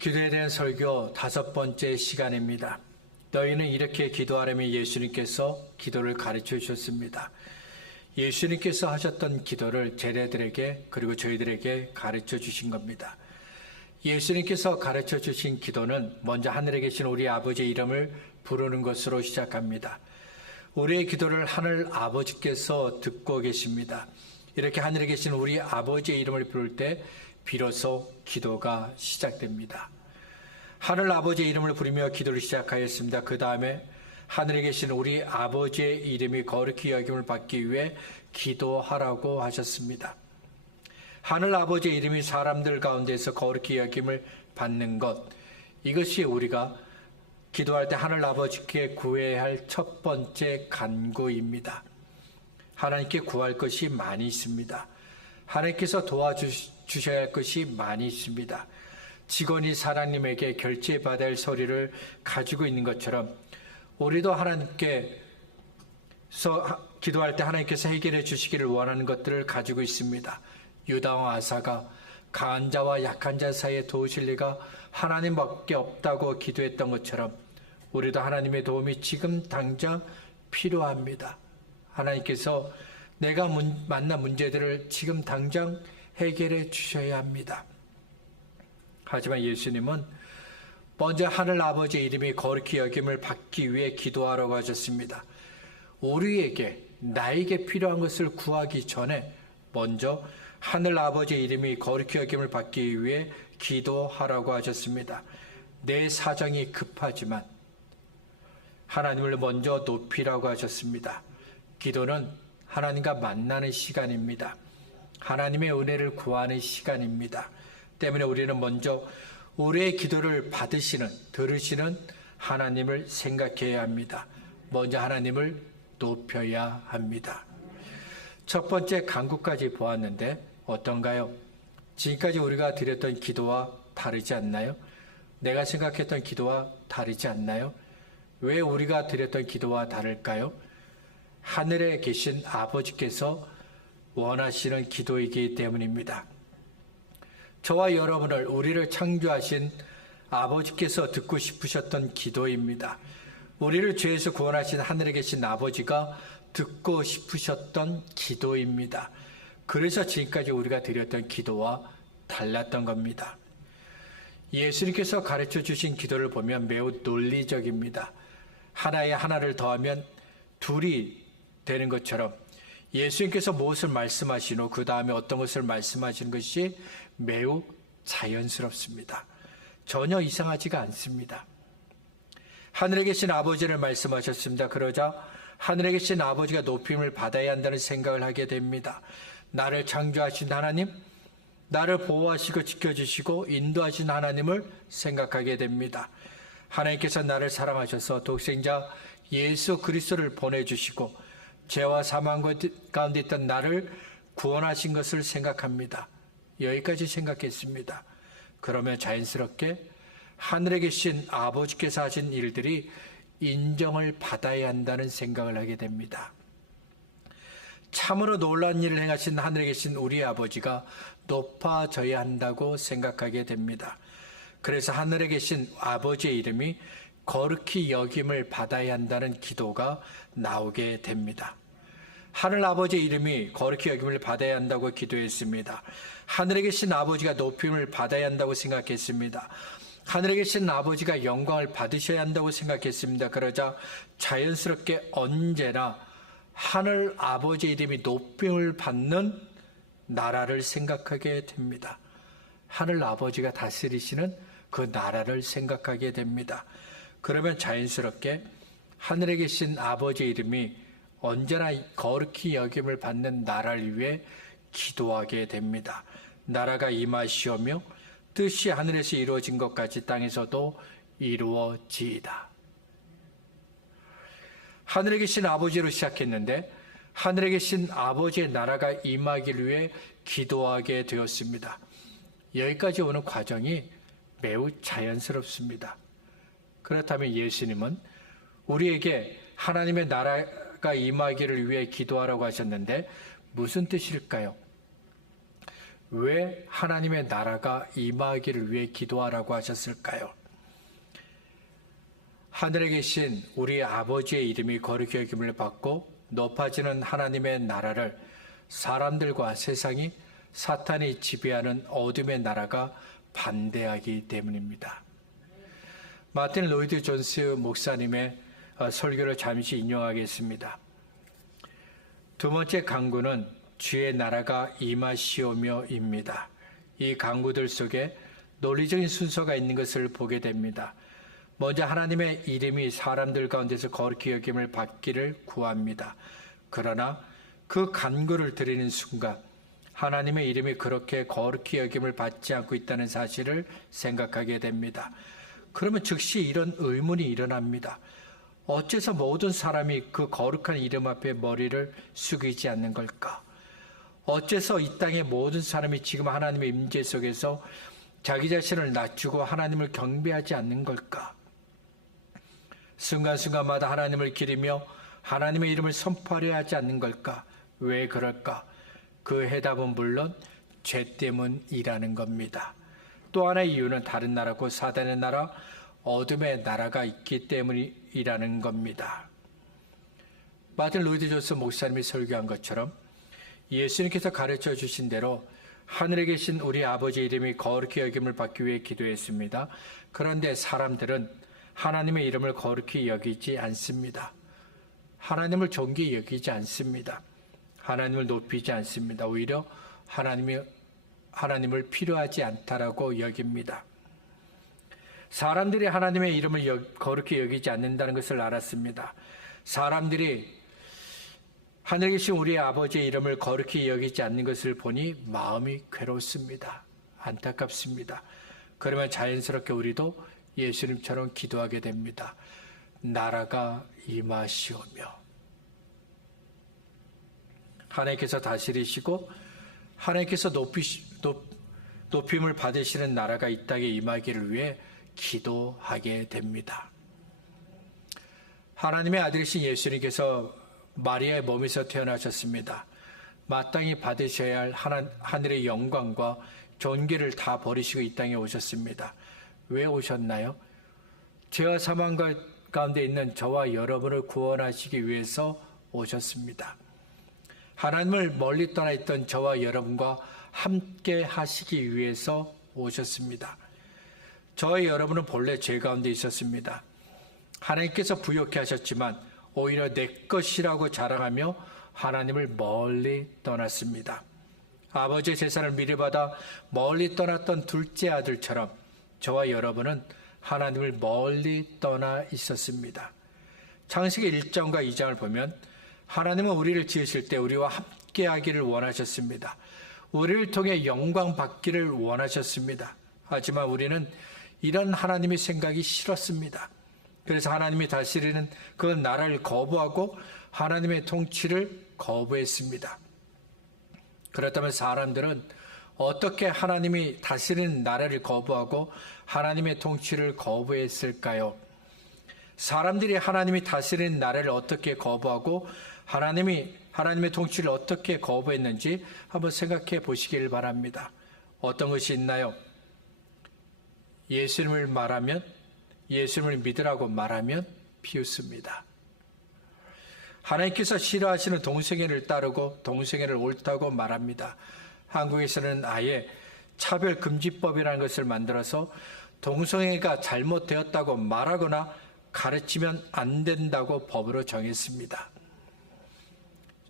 기도에 대한 설교 5번째 시간입니다. 너희는 이렇게 기도하라며 예수님께서 기도를 가르쳐 주셨습니다. 예수님께서 하셨던 기도를 제자들에게 그리고 저희들에게 가르쳐 주신 겁니다. 예수님께서 가르쳐 주신 기도는 먼저 하늘에 계신 우리 아버지의 이름을 부르는 것으로 시작합니다. 우리의 기도를 하늘 아버지께서 듣고 계십니다. 이렇게 하늘에 계신 우리 아버지의 이름을 부를 때 비로소 기도가 시작됩니다. 하늘 아버지의 이름을 부르며 기도를 시작하였습니다. 그 다음에 하늘에 계신 우리 아버지의 이름이 거룩히 여김을 받기 위해 기도하라고 하셨습니다. 하늘 아버지의 이름이 사람들 가운데서 거룩히 여김을 받는 것, 이것이 우리가 기도할 때 하늘 아버지께 구해야 할 첫 번째 간구입니다. 하나님께 구할 것이 많이 있습니다. 하나님께서 도와주셔야 할 것이 많이 있습니다. 직원이 하나님에게 결제받아야 할 서류를 가지고 있는 것처럼 우리도 하나님께서 기도할 때 하나님께서 해결해 주시기를 원하는 것들을 가지고 있습니다. 유다와 아사가 강한 자와 약한 자 사이에 도우실 리가 하나님밖에 없다고 기도했던 것처럼 우리도 하나님의 도움이 지금 당장 필요합니다. 하나님께서 내가 만난 문제들을 지금 당장 해결해 주셔야 합니다. 하지만 예수님은 먼저 하늘 아버지의 이름이 거룩히 여김을 받기 위해 기도하라고 하셨습니다. 우리에게 나에게 필요한 것을 구하기 전에 먼저 하늘 아버지의 이름이 거룩히 여김을 받기 위해 기도하라고 하셨습니다. 내 사정이 급하지만 하나님을 먼저 높이라고 하셨습니다. 기도는 하나님과 만나는 시간입니다. 하나님의 은혜를 구하는 시간입니다. 때문에 우리는 먼저 우리의 기도를 들으시는 하나님을 생각해야 합니다. 먼저 하나님을 높여야 합니다. 첫 번째 간구까지 보았는데 어떤가요? 지금까지 우리가 드렸던 기도와 다르지 않나요? 내가 생각했던 기도와 다르지 않나요? 왜 우리가 드렸던 기도와 다를까요? 하늘에 계신 아버지께서 원하시는 기도이기 때문입니다. 저와 여러분을 우리를 창조하신 아버지께서 듣고 싶으셨던 기도입니다. 우리를 죄에서 구원하신 하늘에 계신 아버지가 듣고 싶으셨던 기도입니다. 그래서 지금까지 우리가 드렸던 기도와 달랐던 겁니다. 예수님께서 가르쳐 주신 기도를 보면 매우 논리적입니다. 하나에 하나를 더하면 둘이 되는 것처럼 예수님께서 무엇을 말씀하시노 그 다음에 어떤 것을 말씀하시는 것이 매우 자연스럽습니다. 전혀 이상하지가 않습니다. 하늘에 계신 아버지를 말씀하셨습니다. 그러자 하늘에 계신 아버지가 높임을 받아야 한다는 생각을 하게 됩니다. 나를 창조하신 하나님, 나를 보호하시고 지켜주시고 인도하신 하나님을 생각하게 됩니다. 하나님께서 나를 사랑하셔서 독생자 예수 그리스도를 보내주시고 죄와 사망 가운데 있던 나를 구원하신 것을 생각합니다. 여기까지 생각했습니다. 그러면 자연스럽게 하늘에 계신 아버지께서 하신 일들이 인정을 받아야 한다는 생각을 하게 됩니다. 참으로 놀라운 일을 행하신 하늘에 계신 우리 아버지가 높아져야 한다고 생각하게 됩니다. 그래서 하늘에 계신 아버지의 이름이 거룩히 여김을 받아야 한다는 기도가 나오게 됩니다. 하늘 아버지의 이름이 거룩히 여김을 받아야 한다고 기도했습니다. 하늘에 계신 아버지가 높임을 받아야 한다고 생각했습니다. 하늘에 계신 아버지가 영광을 받으셔야 한다고 생각했습니다. 그러자 자연스럽게 언제나 하늘 아버지의 이름이 높임을 받는 나라를 생각하게 됩니다. 하늘 아버지가 다스리시는 그 나라를 생각하게 됩니다. 그러면 자연스럽게 하늘에 계신 아버지의 이름이 언제나 거룩히 여김을 받는 나라를 위해 기도하게 됩니다. 나라가 임하시오며 뜻이 하늘에서 이루어진 것 같이 땅에서도 이루어지이다. 하늘에 계신 아버지로 시작했는데 하늘에 계신 아버지의 나라가 임하기를 위해 기도하게 되었습니다. 여기까지 오는 과정이 매우 자연스럽습니다. 그렇다면 예수님은 우리에게 하나님의 나라가 임하기를 위해 기도하라고 하셨는데 무슨 뜻일까요? 왜 하나님의 나라가 임하기를 위해 기도하라고 하셨을까요? 하늘에 계신 우리 아버지의 이름이 거룩히 여김을 받고 높아지는 하나님의 나라를 사람들과 세상이 사탄이 지배하는 어둠의 나라가 반대하기 때문입니다. 마틴 로이드 존스 목사님의 설교를 잠시 인용하겠습니다. 두 번째 강구는 주의 나라가 임하시오며입니다. 이 강구들 속에 논리적인 순서가 있는 것을 보게 됩니다. 먼저 하나님의 이름이 사람들 가운데서 거룩히 여김을 받기를 구합니다. 그러나 그 간구를 드리는 순간 하나님의 이름이 그렇게 거룩히 여김을 받지 않고 있다는 사실을 생각하게 됩니다. 그러면 즉시 이런 의문이 일어납니다. 어째서 모든 사람이 그 거룩한 이름 앞에 머리를 숙이지 않는 걸까? 어째서 이 땅의 모든 사람이 지금 하나님의 임재 속에서 자기 자신을 낮추고 하나님을 경배하지 않는 걸까? 순간순간마다 하나님을 기리며 하나님의 이름을 선포하려 하지 않는 걸까? 왜 그럴까? 그 해답은 물론 죄 때문이라는 겁니다. 또 하나의 이유는 다른 나라고 사단의 나라, 어둠의 나라가 있기 때문이라는 겁니다. 마틴 로이드 존스 목사님이 설교한 것처럼 예수님께서 가르쳐 주신 대로 하늘에 계신 우리 아버지 이름이 거룩히 여김을 받기 위해 기도했습니다. 그런데 사람들은 하나님의 이름을 거룩히 여기지 않습니다. 하나님을 존귀히 여기지 않습니다. 하나님을 높이지 않습니다. 오히려 하나님을 필요하지 않다라고 여깁니다. 사람들이 하나님의 이름을 거룩히 여기지 않는다는 것을 알았습니다. 사람들이 하늘에 계신 우리 아버지의 이름을 거룩히 여기지 않는 것을 보니 마음이 괴롭습니다. 안타깝습니다. 그러면 자연스럽게 우리도 예수님처럼 기도하게 됩니다. 나라가 임하시오며 하나님께서 다스리시고 하나님께서 높임을 받으시는 나라가 이 땅에 임하기를 위해 기도하게 됩니다. 하나님의 아들이신 예수님께서 마리아의 몸에서 태어나셨습니다. 마땅히 받으셔야 할 하늘의 영광과 존귀를 다 버리시고 이 땅에 오셨습니다. 왜 오셨나요? 죄와 사망 가운데 있는 저와 여러분을 구원하시기 위해서 오셨습니다. 하나님을 멀리 떠나 있던 저와 여러분과 함께 하시기 위해서 오셨습니다. 저와 여러분은 본래 죄 가운데 있었습니다. 하나님께서 부욕해 하셨지만 오히려 내 것이라고 자랑하며 하나님을 멀리 떠났습니다. 아버지의 재산을 미리 받아 멀리 떠났던 둘째 아들처럼 저와 여러분은 하나님을 멀리 떠나 있었습니다. 창세기 1장과 2장을 보면 하나님은 우리를 지으실 때 우리와 함께 하기를 원하셨습니다. 우리를 통해 영광 받기를 원하셨습니다. 하지만 우리는 이런 하나님의 생각이 싫었습니다. 그래서 하나님이 다스리는 그 나라를 거부하고 하나님의 통치를 거부했습니다. 그렇다면 사람들은 어떻게 하나님이 다스리는 나라를 거부하고 하나님의 통치를 거부했을까요? 사람들이 하나님이 다스리는 나라를 어떻게 거부하고 하나님의 통치를 어떻게 거부했는지 한번 생각해 보시길 바랍니다. 어떤 것이 있나요? 예수님을 믿으라고 말하면 비웃습니다. 하나님께서 싫어하시는 동성애를 따르고 동성애를 옳다고 말합니다. 한국에서는 아예 차별금지법이라는 것을 만들어서 동성애가 잘못되었다고 말하거나 가르치면 안 된다고 법으로 정했습니다.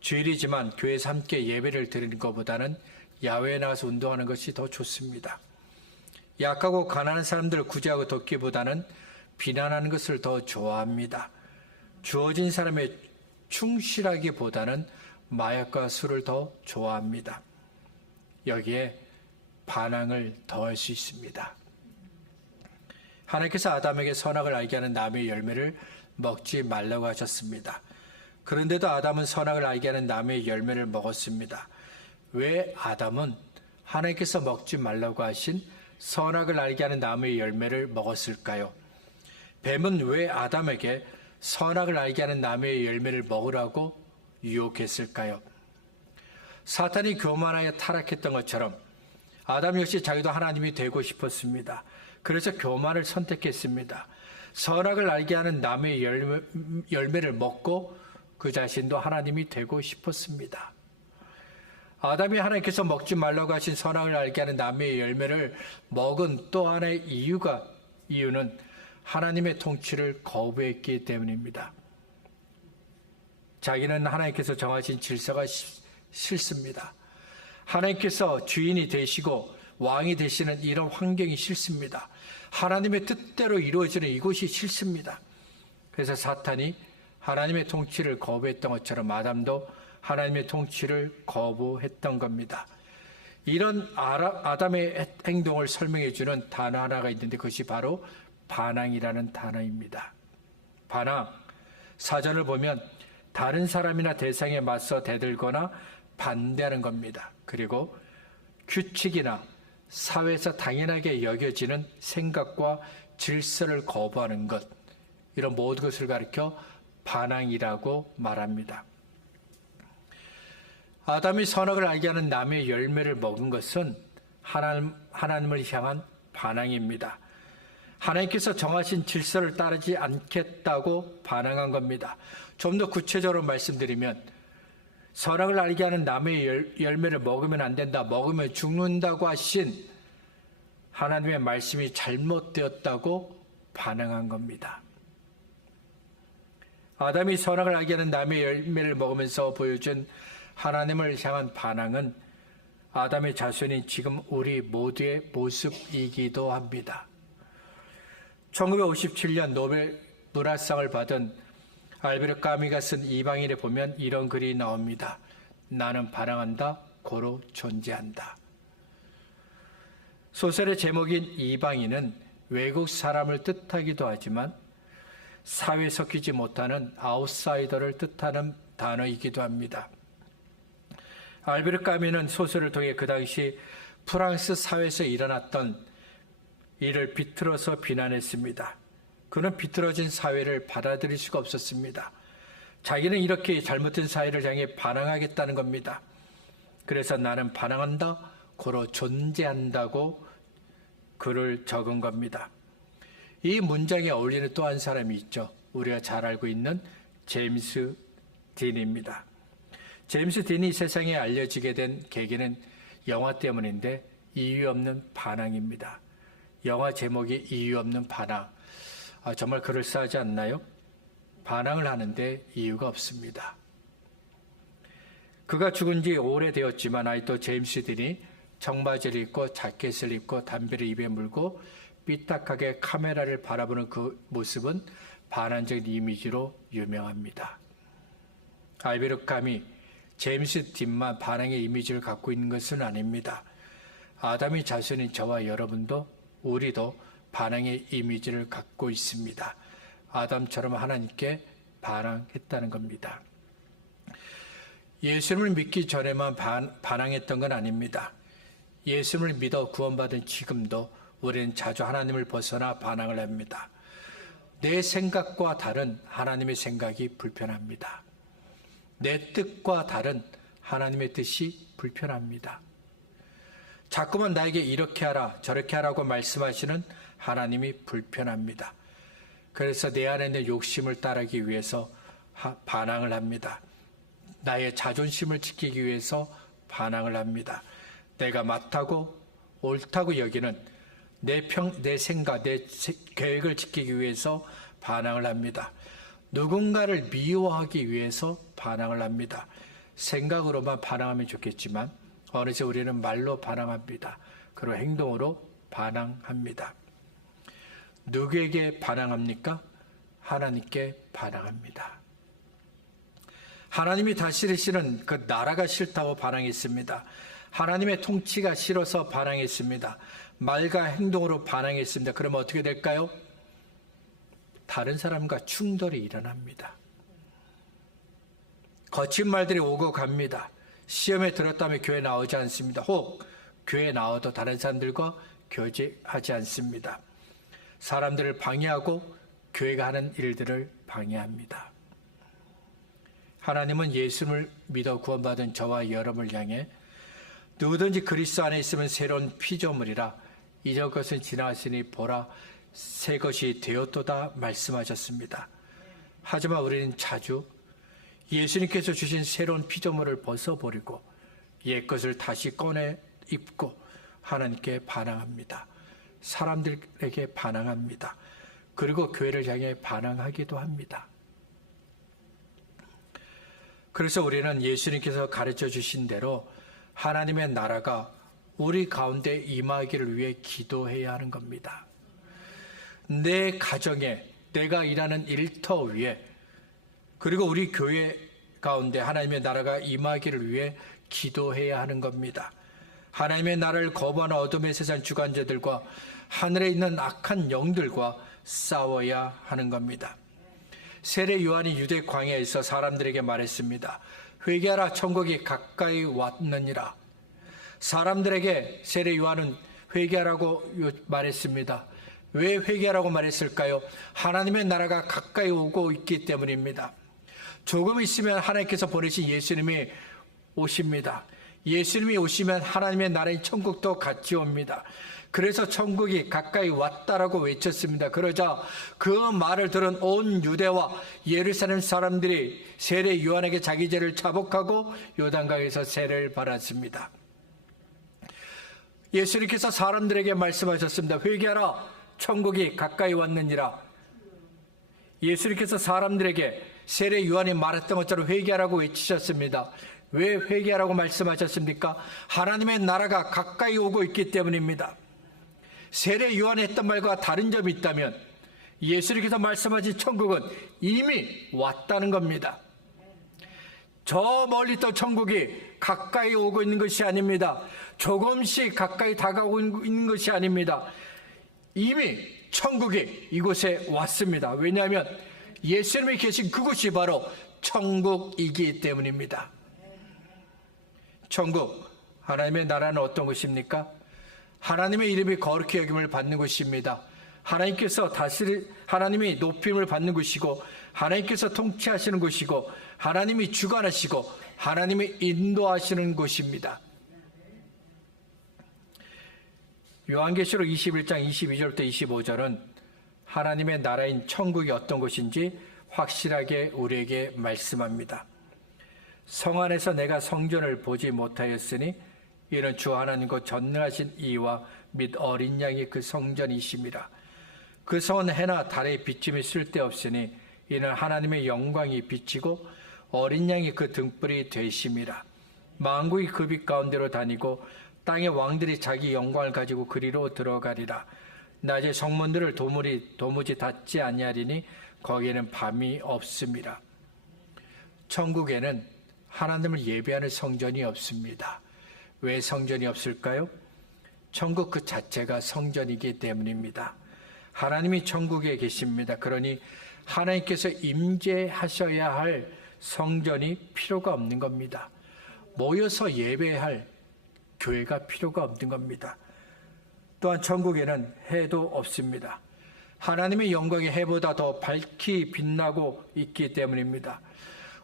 주일이지만 교회에서 함께 예배를 드리는 것보다는 야외에 나가서 운동하는 것이 더 좋습니다. 약하고 가난한 사람들을 구제하고 돕기보다는 비난하는 것을 더 좋아합니다. 주어진 사람에 충실하기보다는 마약과 술을 더 좋아합니다. 여기에 반항을 더할 수 있습니다. 하나님께서 아담에게 선악을 알게 하는 나무의 열매를 먹지 말라고 하셨습니다. 그런데도 아담은 선악을 알게 하는 나무의 열매를 먹었습니다. 왜 아담은 하나님께서 먹지 말라고 하신 선악을 알게 하는 나무의 열매를 먹었을까요? 뱀은 왜 아담에게 선악을 알게 하는 나무의 열매를 먹으라고 유혹했을까요? 사탄이 교만하여 타락했던 것처럼 아담 역시 자기도 하나님이 되고 싶었습니다. 그래서 교만을 선택했습니다. 선악을 알게 하는 나무의 열매를 먹고 그 자신도 하나님이 되고 싶었습니다. 아담이 하나님께서 먹지 말라고 하신 선악을 알게 하는 나무의 열매를 먹은 또 하나의 이유는 하나님의 통치를 거부했기 때문입니다. 자기는 하나님께서 정하신 질서가 싫습니다. 하나님께서 주인이 되시고 왕이 되시는 이런 환경이 싫습니다. 하나님의 뜻대로 이루어지는 이곳이 싫습니다. 그래서 사탄이 하나님의 통치를 거부했던 것처럼 아담도 하나님의 통치를 거부했던 겁니다. 이런 아담의 행동을 설명해 주는 단어 하나가 있는데 그것이 바로 반항이라는 단어입니다. 반항, 사전을 보면 다른 사람이나 대상에 맞서 대들거나 반대하는 겁니다. 그리고 규칙이나 사회에서 당연하게 여겨지는 생각과 질서를 거부하는 것, 이런 모든 것을 가리켜 반항이라고 말합니다. 아담이 선악을 알게 하는 나무의 열매를 먹은 것은 하나님을 향한 반항입니다. 하나님께서 정하신 질서를 따르지 않겠다고 반항한 겁니다. 좀 더 구체적으로 말씀드리면 선악을 알게 하는 나무의 열매를 먹으면 안 된다, 먹으면 죽는다고 하신 하나님의 말씀이 잘못되었다고 반항한 겁니다. 아담이 선악을 알게 하는 나무의 열매를 먹으면서 보여준 하나님을 향한 반항은 아담의 자손인 지금 우리 모두의 모습이기도 합니다. 1957년 노벨 문학상을 받은 알베르 까미가 쓴 이방인에 보면 이런 글이 나옵니다. 나는 반항한다, 고로 존재한다. 소설의 제목인 이방인은 외국 사람을 뜻하기도 하지만 사회에 섞이지 못하는 아웃사이더를 뜻하는 단어이기도 합니다. 알베르 까미는 소설을 통해 그 당시 프랑스 사회에서 일어났던 일을 비틀어서 비난했습니다. 그는 비틀어진 사회를 받아들일 수가 없었습니다. 자기는 이렇게 잘못된 사회를 향해 반항하겠다는 겁니다. 그래서 나는 반항한다, 고로 존재한다고 글을 적은 겁니다. 이 문장에 어울리는 또 한 사람이 있죠. 우리가 잘 알고 있는 제임스 딘입니다. 제임스 딘이 세상에 알려지게 된 계기는 영화 때문인데 이유 없는 반항입니다. 영화 제목이 이유 없는 반항. 정말 그럴싸하지 않나요? 반항을 하는데 이유가 없습니다. 그가 죽은 지 오래되었지만 아직도 제임스 딘이 청바지를 입고 자켓을 입고 담배를 입에 물고 삐딱하게 카메라를 바라보는 그 모습은 반항적인 이미지로 유명합니다. 알베르 까미, 제임스 딘만 반항의 이미지를 갖고 있는 것은 아닙니다. 아담의 자손인 저와 여러분도 우리도 반항의 이미지를 갖고 있습니다. 아담처럼 하나님께 반항했다는 겁니다. 예수님을 믿기 전에만 반항했던 건 아닙니다. 예수님을 믿어 구원받은 지금도 우리는 자주 하나님을 벗어나 반항을 합니다. 내 생각과 다른 하나님의 생각이 불편합니다. 내 뜻과 다른 하나님의 뜻이 불편합니다. 자꾸만 나에게 이렇게 하라 저렇게 하라고 말씀하시는 하나님이 불편합니다. 그래서 내 안에 있는 욕심을 따르기 위해서 반항을 합니다. 나의 자존심을 지키기 위해서 반항을 합니다. 내가 맞다고 옳다고 여기는 내 생각, 내 계획을 지키기 위해서 반항을 합니다. 누군가를 미워하기 위해서 반항을 합니다. 생각으로만 반항하면 좋겠지만 어느새 우리는 말로 반항합니다. 그리고 행동으로 반항합니다. 누구에게 반항합니까? 하나님께 반항합니다. 하나님이 다스리시는 그 나라가 싫다고 반항했습니다. 하나님의 통치가 싫어서 반항했습니다. 말과 행동으로 반항했습니다. 그러면 어떻게 될까요? 다른 사람과 충돌이 일어납니다. 거친 말들이 오고 갑니다. 시험에 들었다면 교회 나오지 않습니다. 혹 교회 나와도 다른 사람들과 교제하지 않습니다. 사람들을 방해하고 교회가 하는 일들을 방해합니다. 하나님은 예수를 믿어 구원받은 저와 여러분을 향해 누구든지 그리스도 안에 있으면 새로운 피조물이라 이전 것은 지나갔으니 보라 새 것이 되었도다 말씀하셨습니다. 하지만 우리는 자주 예수님께서 주신 새로운 피조물을 벗어버리고 옛 것을 다시 꺼내 입고 하나님께 반항합니다. 사람들에게 반항합니다. 그리고 교회를 향해 반항하기도 합니다. 그래서 우리는 예수님께서 가르쳐 주신 대로 하나님의 나라가 우리 가운데 임하기를 위해 기도해야 하는 겁니다. 내 가정에, 내가 일하는 일터 위에, 그리고 우리 교회 가운데 하나님의 나라가 임하기를 위해 기도해야 하는 겁니다. 하나님의 나라를 거부하는 어둠의 세상 주관자들과 하늘에 있는 악한 영들과 싸워야 하는 겁니다. 세례 요한이 유대 광야에서 사람들에게 말했습니다. 회개하라, 천국이 가까이 왔느니라. 사람들에게 세례 요한은 회개하라고 말했습니다. 왜 회개하라고 말했을까요? 하나님의 나라가 가까이 오고 있기 때문입니다. 조금 있으면 하나님께서 보내신 예수님이 오십니다. 예수님이 오시면 하나님의 나라인 천국도 같이 옵니다. 그래서 천국이 가까이 왔다라고 외쳤습니다. 그러자 그 말을 들은 온 유대와 예루살렘 사람들이 세례 요한에게 자기 죄를 자복하고 요단강에서 세례를 받았습니다. 예수님께서 사람들에게 말씀하셨습니다. 회개하라, 천국이 가까이 왔느니라. 예수님께서 사람들에게 세례 요한이 말했던 것처럼 회개하라고 외치셨습니다. 왜 회개하라고 말씀하셨습니까? 하나님의 나라가 가까이 오고 있기 때문입니다. 세례 요한이 했던 말과 다른 점이 있다면 예수님께서 말씀하신 천국은 이미 왔다는 겁니다. 저 멀리 있던 천국이 가까이 오고 있는 것이 아닙니다. 조금씩 가까이 다가오고 있는 것이 아닙니다. 이미 천국이 이곳에 왔습니다. 왜냐하면 예수님이 계신 그곳이 바로 천국이기 때문입니다. 천국, 하나님의 나라는 어떤 곳입니까? 하나님의 이름이 거룩히 여김을 받는 곳입니다. 하나님께서 하나님이 높임을 받는 곳이고, 하나님께서 통치하시는 곳이고, 하나님이 주관하시고, 하나님이 인도하시는 곳입니다. 요한계시록 21장 22절부터 25절은 하나님의 나라인 천국이 어떤 곳인지 확실하게 우리에게 말씀합니다. 성 안에서 내가 성전을 보지 못하였으니 이는 주 하나님과 전능하신 이와 및 어린 양이 그 성전이심이라. 그 성은 해나 달의 비침이 쓸데없으니 이는 하나님의 영광이 비치고 어린 양이 그 등불이 되심이라. 만국이 그 빛 가운데로 다니고 땅의 왕들이 자기 영광을 가지고 그리로 들어가리라. 낮에 성문들을 도무지 닫지 아니하리니 거기에는 밤이 없음이라. 천국에는 하나님을 예배하는 성전이 없습니다. 왜 성전이 없을까요? 천국 그 자체가 성전이기 때문입니다. 하나님이 천국에 계십니다. 그러니 하나님께서 임재하셔야 할 성전이 필요가 없는 겁니다. 모여서 예배할 교회가 필요가 없는 겁니다. 또한 천국에는 해도 없습니다. 하나님의 영광이 해보다 더 밝히 빛나고 있기 때문입니다.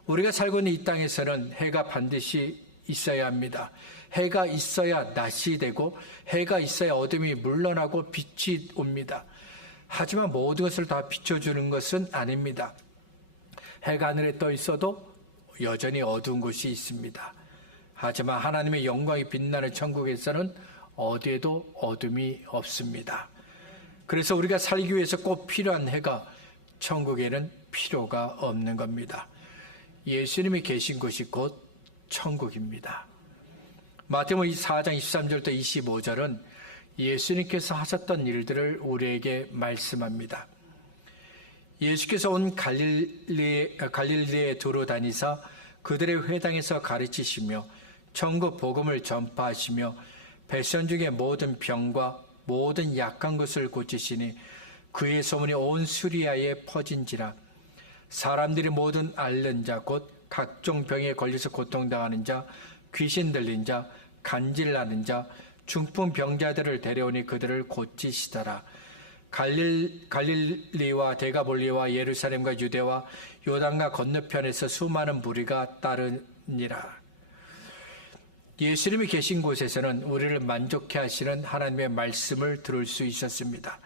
우리가 살고 있는 이 땅에서는 해가 반드시 있어야 합니다. 해가 있어야 낮이 되고 해가 있어야 어둠이 물러나고 빛이 옵니다. 하지만 모든 것을 다 비춰주는 것은 아닙니다. 해가 하늘에 떠 있어도 여전히 어두운 곳이 있습니다. 하지만 하나님의 영광이 빛나는 천국에서는 어디에도 어둠이 없습니다. 그래서 우리가 살기 위해서 꼭 필요한 해가 천국에는 필요가 없는 겁니다. 예수님이 계신 곳이 곧 천국입니다. 마태복음 4장 23절부터 25절은 예수님께서 하셨던 일들을 우리에게 말씀합니다. 예수께서 온 갈릴리에 두루 다니사 그들의 회당에서 가르치시며 천국 복음을 전파하시며 백성 중에 모든 병과 모든 약한 것을 고치시니 그의 소문이 온 수리아에 퍼진지라. 사람들이 모든 앓는 자 곧 각종 병에 걸려서 고통당하는 자, 귀신 들린 자, 간질나는 자, 중풍 병자들을 데려오니 그들을 고치시더라. 갈릴리와 데가볼리와 예루살렘과 유대와 요단강 건너편에서 수많은 무리가 따르니라. 예수님이 계신 곳에서는 우리를 만족해 하시는 하나님의 말씀을 들을 수 있었습니다.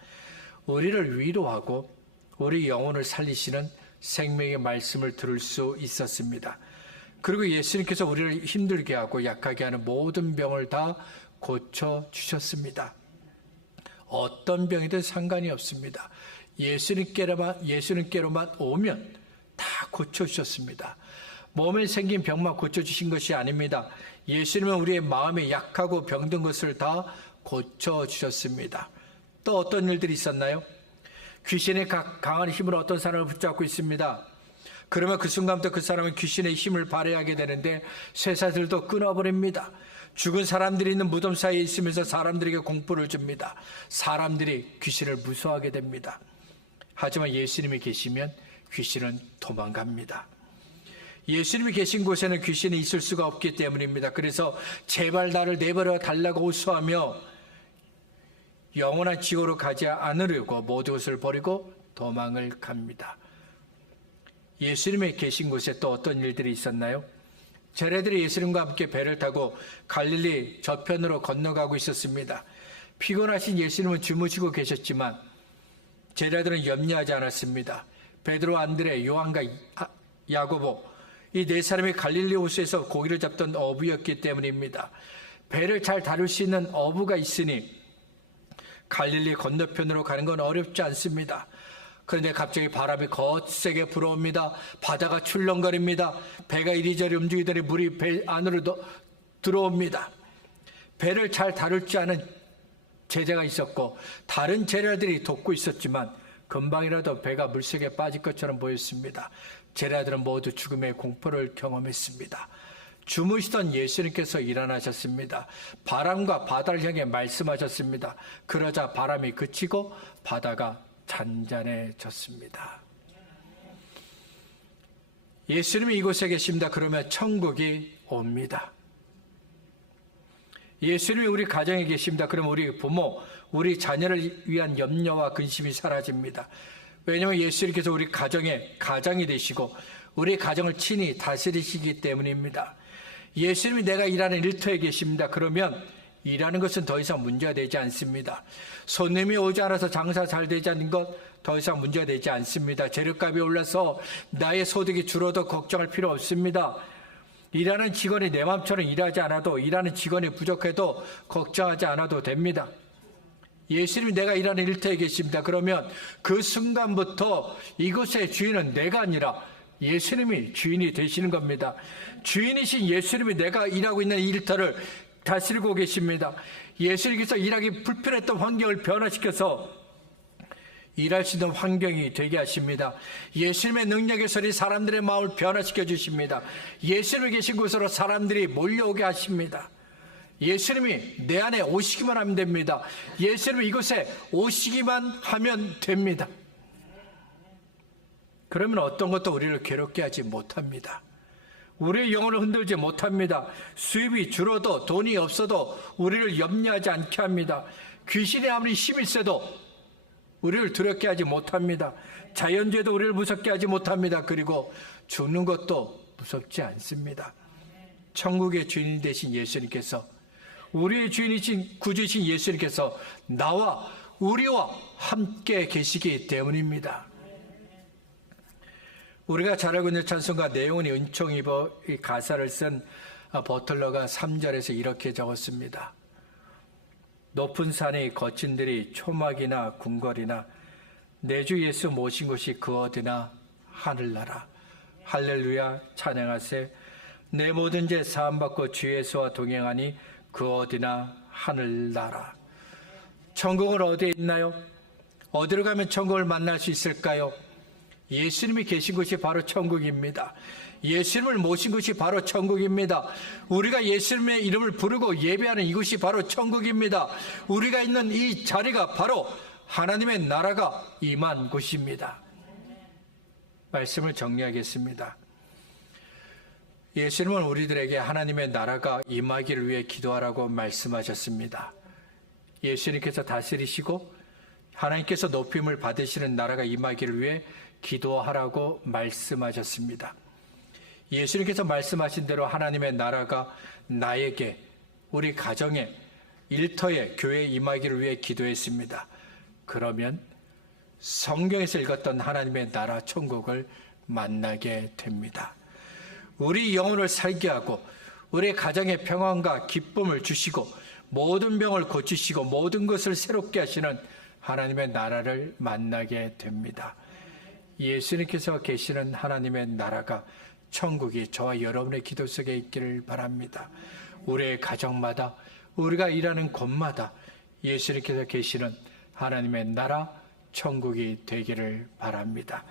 우리를 위로하고 우리 영혼을 살리시는 생명의 말씀을 들을 수 있었습니다. 그리고 예수님께서 우리를 힘들게 하고 약하게 하는 모든 병을 다 고쳐주셨습니다. 어떤 병이든 상관이 없습니다. 예수님께로만 오면 다 고쳐주셨습니다. 몸에 생긴 병만 고쳐주신 것이 아닙니다. 예수님은 우리의 마음에 약하고 병든 것을 다 고쳐주셨습니다. 또 어떤 일들이 있었나요? 귀신의 강한 힘으로 어떤 사람을 붙잡고 있습니다. 그러면 그 순간부터 그 사람은 귀신의 힘을 발휘하게 되는데 쇠사슬도 끊어버립니다. 죽은 사람들이 있는 무덤 사이에 있으면서 사람들에게 공포를 줍니다. 사람들이 귀신을 무서워하게 됩니다. 하지만 예수님이 계시면 귀신은 도망갑니다. 예수님이 계신 곳에는 귀신이 있을 수가 없기 때문입니다. 그래서 제발 나를 내버려 달라고 호소하며 영원한 지옥으로 가지 않으려고 모든 것을 버리고 도망을 갑니다. 예수님이 계신 곳에 또 어떤 일들이 있었나요? 제자들이 예수님과 함께 배를 타고 갈릴리 저편으로 건너가고 있었습니다. 피곤하신 예수님은 주무시고 계셨지만 제자들은 염려하지 않았습니다. 베드로, 안드레, 요한과 야고보, 이 네 사람이 갈릴리 호수에서 고기를 잡던 어부였기 때문입니다. 배를 잘 다룰 수 있는 어부가 있으니 갈릴리 건너편으로 가는 건 어렵지 않습니다. 그런데 갑자기 바람이 거세게 불어옵니다. 바다가 출렁거립니다. 배가 이리저리 움직이더니 물이 배 안으로 들어옵니다. 배를 잘 다룰 줄 아는 제자가 있었고 다른 제자들이 돕고 있었지만 금방이라도 배가 물속에 빠질 것처럼 보였습니다. 제자들은 모두 죽음의 공포를 경험했습니다. 주무시던 예수님께서 일어나셨습니다. 바람과 바다를 향해 말씀하셨습니다. 그러자 바람이 그치고 바다가 잔잔해졌습니다. 예수님이 이곳에 계십니다. 그러면 천국이 옵니다. 예수님이 우리 가정에 계십니다. 그럼 우리 부모, 우리 자녀를 위한 염려와 근심이 사라집니다. 왜냐하면 예수님께서 우리 가정의 가장이 되시고 우리 가정을 친히 다스리시기 때문입니다. 예수님이 내가 일하는 일터에 계십니다. 그러면 일하는 것은 더 이상 문제가 되지 않습니다. 손님이 오지 않아서 장사 잘 되지 않는 것 더 이상 문제가 되지 않습니다. 재료값이 올라서 나의 소득이 줄어도 걱정할 필요 없습니다. 일하는 직원이 내 마음처럼 일하지 않아도, 일하는 직원이 부족해도 걱정하지 않아도 됩니다. 예수님이 내가 일하는 일터에 계십니다. 그러면 그 순간부터 이곳의 주인은 내가 아니라 예수님이 주인이 되시는 겁니다. 주인이신 예수님이 내가 일하고 있는 이 일터를 다스리고 계십니다. 예수님께서 일하기 불편했던 환경을 변화시켜서 일할 수 있는 환경이 되게 하십니다. 예수님의 능력에서는 사람들의 마음을 변화시켜 주십니다. 예수님이 계신 곳으로 사람들이 몰려오게 하십니다. 예수님이 내 안에 오시기만 하면 됩니다. 예수님이 이곳에 오시기만 하면 됩니다. 그러면 어떤 것도 우리를 괴롭게 하지 못합니다. 우리의 영혼을 흔들지 못합니다. 수입이 줄어도 돈이 없어도 우리를 염려하지 않게 합니다. 귀신이 아무리 힘이 세도 우리를 두렵게 하지 못합니다. 자연재해도 우리를 무섭게 하지 못합니다. 그리고 죽는 것도 무섭지 않습니다. 천국의 주인 되신 예수님께서, 우리의 주인이신 구주이신 예수님께서 나와 우리와 함께 계시기 때문입니다. 우리가 잘 알고 있는 찬송가 내용은 은총 입어 이 가사를 쓴 버틀러가 3절에서 이렇게 적었습니다. 높은 산이 거친 들이 초막이나 궁궐이나 내 주 예수 모신 곳이 그 어디나 하늘나라. 할렐루야 찬양하세. 내 모든 죄 사함받고 주 예수와 동행하니 그 어디나 하늘나라. 천국은 어디에 있나요? 어디로 가면 천국을 만날 수 있을까요? 예수님이 계신 곳이 바로 천국입니다. 예수님을 모신 곳이 바로 천국입니다. 우리가 예수님의 이름을 부르고 예배하는 이곳이 바로 천국입니다. 우리가 있는 이 자리가 바로 하나님의 나라가 임한 곳입니다. 말씀을 정리하겠습니다. 예수님은 우리들에게 하나님의 나라가 임하기를 위해 기도하라고 말씀하셨습니다. 예수님께서 다스리시고 하나님께서 높임을 받으시는 나라가 임하기를 위해 기도하라고 말씀하셨습니다. 예수님께서 말씀하신 대로 하나님의 나라가 나에게, 우리 가정에, 일터에, 교회에 임하기를 위해 기도했습니다. 그러면 성경에서 읽었던 하나님의 나라 천국을 만나게 됩니다. 우리 영혼을 살게 하고 우리 가정에 평안과 기쁨을 주시고 모든 병을 고치시고 모든 것을 새롭게 하시는 하나님의 나라를 만나게 됩니다. 예수님께서 계시는 하나님의 나라가, 천국이 저와 여러분의 기도 속에 있기를 바랍니다. 우리의 가정마다, 우리가 일하는 곳마다 예수님께서 계시는 하나님의 나라, 천국이 되기를 바랍니다.